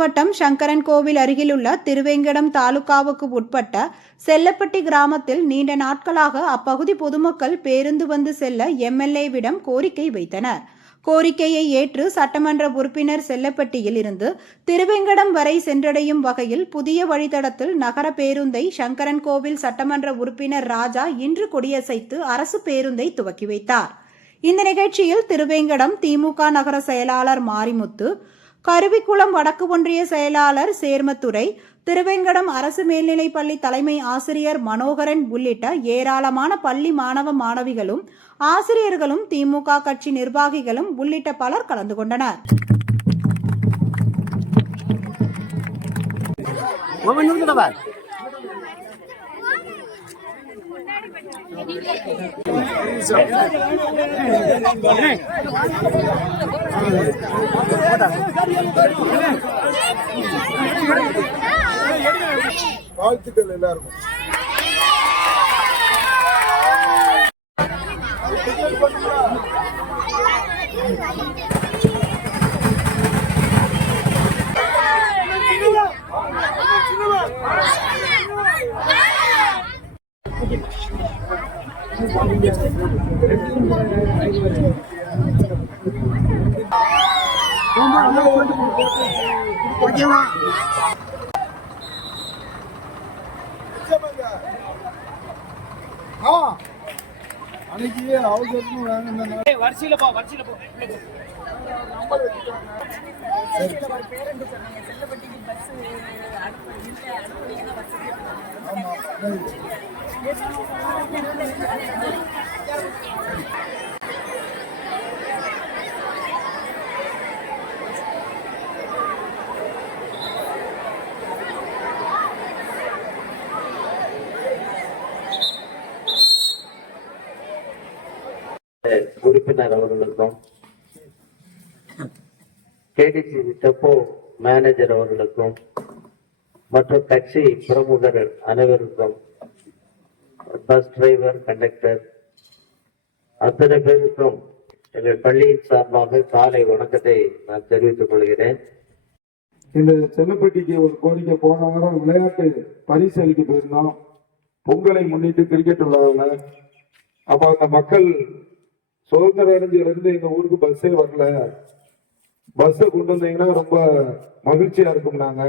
மாவட்டம் சங்கரன் கோவில் அருகிலுள்ள திருவேங்கடம் தாலுகாவுக்கு உட்பட்ட செல்லப்பட்டி கிராமத்தில் நீண்ட நாட்களாக அப்பகுதி பொதுமக்கள் பேருந்து வந்து செல்ல எம்எல்ஏவிடம் கோரிக்கை வைத்தனர். கோரிக்கையை ஏற்று சட்டமன்ற உறுப்பினர் செல்லப்பட்டியில் இருந்து திருவேங்கடம் வரை சென்றடையும் வகையில் புதிய வழித்தடத்தில் நகர பேருந்தை சங்கரன் கோவில் சட்டமன்ற உறுப்பினர் ராஜா இன்று கொடியசைத்து அரசு பேருந்தை துவக்கி வைத்தார். இந்த நிகழ்ச்சியில் திருவேங்கடம் திமுக நகர செயலாளர் மாரிமுத்து கருவிக்குளம் வடக்கு ஒன்றிய செயலாளர் சேர்மத்துறை திருவேங்கடம் அரசு மேல்நிலைப்பள்ளி தலைமை ஆசிரியர் மனோகரன் உள்ளிட்ட ஏராளமான பள்ளி மாணவ மாணவிகளும் ஆசிரியர்களும் திமுக கட்சி நிர்வாகிகளும் உள்ளிட்ட பலர் கலந்து கொண்டனர். ஒவ்வொரு நிமிஷம் வாழ்த்துக்கள் எல்லாருக்கும் Thank you. ஓகேவா ஆ அன்னைக்கு அவசரமா வாங்கின வரிசையில போ வரிசையில போ. நம்பர் வச்சுட்டாங்க உறுப்பினர் அவர்களுக்கும் கேடிசி டெப்போ மேனேஜர் அவர்களுக்கும் மற்றும் கட்சி பிரமுகர் அனைவருக்கும் பஸ் டிரைவர் கண்டக்டர் அத்தனை பேருக்கும் எங்கள் பள்ளியின் சார்பாக காலை வணக்கத்தை நான் தெரிவித்துக் கொள்கிறேன். இந்த செல்லப்பட்டிக்கு ஒரு கோரிக்கை போன வாரம் விளையாட்டு பரிசு அளிக்க போயிருந்தோம். பொங்கலை முன்னிட்டு கிரிக்கெட் விளையாடல அப்ப அந்த மக்கள் சுதந்திர அடைஞ்சிலிருந்து எங்கள் எங்க ஊருக்கு பஸ்ஸே வரல. பஸ்ஸை கொண்டு வந்தீங்கன்னா ரொம்ப மகிழ்ச்சியா இருக்கும் நாங்க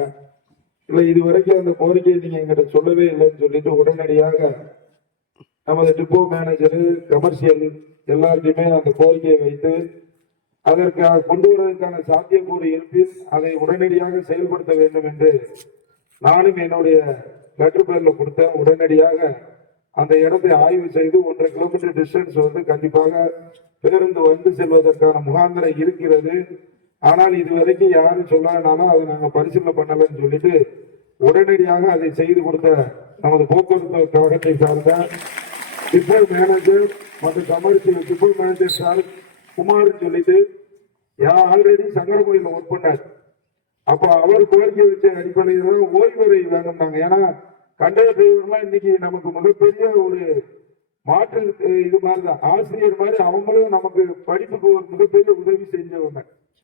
இல்லை இது வரைக்கும் அந்த கோரிக்கையை நீங்க எங்கிட்ட சொல்லவே இல்லைன்னு சொல்லிட்டு உடனடியாக நமது டிப்போ மேனேஜரு கமர்ஷியல் எல்லார்ட்டையுமே அந்த கோரிக்கையை வைத்து அதற்கு கொண்டு வருவதற்கான சாத்தியக்கூறு இருப்பின் அதை உடனடியாக செயல்படுத்த வேண்டும் என்று நானும் என்னுடைய லெட்டர் பேரில் கொடுத்தேன் உடனடியாக அந்த இடத்தை ஆய்வு செய்து ஒன்றரை கிலோமீட்டர் டிஸ்டன்ஸ் வந்து கண்டிப்பாக பேருந்து வந்து செல்வதற்கான முகாந்திரம் இருக்கிறது. ஆனால் இதுவரைக்கும் யாரும் சொல்லாதனாலும் அதை நாங்கள் பரிசீலனை பண்ணலன்னு சொல்லிட்டு உடனடியாக அதை செய்து கொடுத்த நமது போக்குவரத்து கழகத்தை சார்ந்த டிப்போ மேனேஜர் மற்றும் கமர்ஷியல் டிப்போ மேனேஜர் சார் குமார்னு சொல்லிட்டு ஆல்ரெடி சங்கரகோயில ஒர்க் பண்ணார். அப்போ அவர் கோரிக்கை வச்ச அடிப்படையில் தான் ஓய்வறை வேணும்னாங்க. ஏன்னா கண்டக டிரைவர்லாம் இன்னைக்கு நமக்கு மிகப்பெரிய ஒரு மாற்று இது மாதிரி தான். ஆசிரியர் மாதிரி அவங்களும் நமக்கு படிப்புக்கு ஒரு மிகப்பெரிய உதவி செஞ்சவங்க.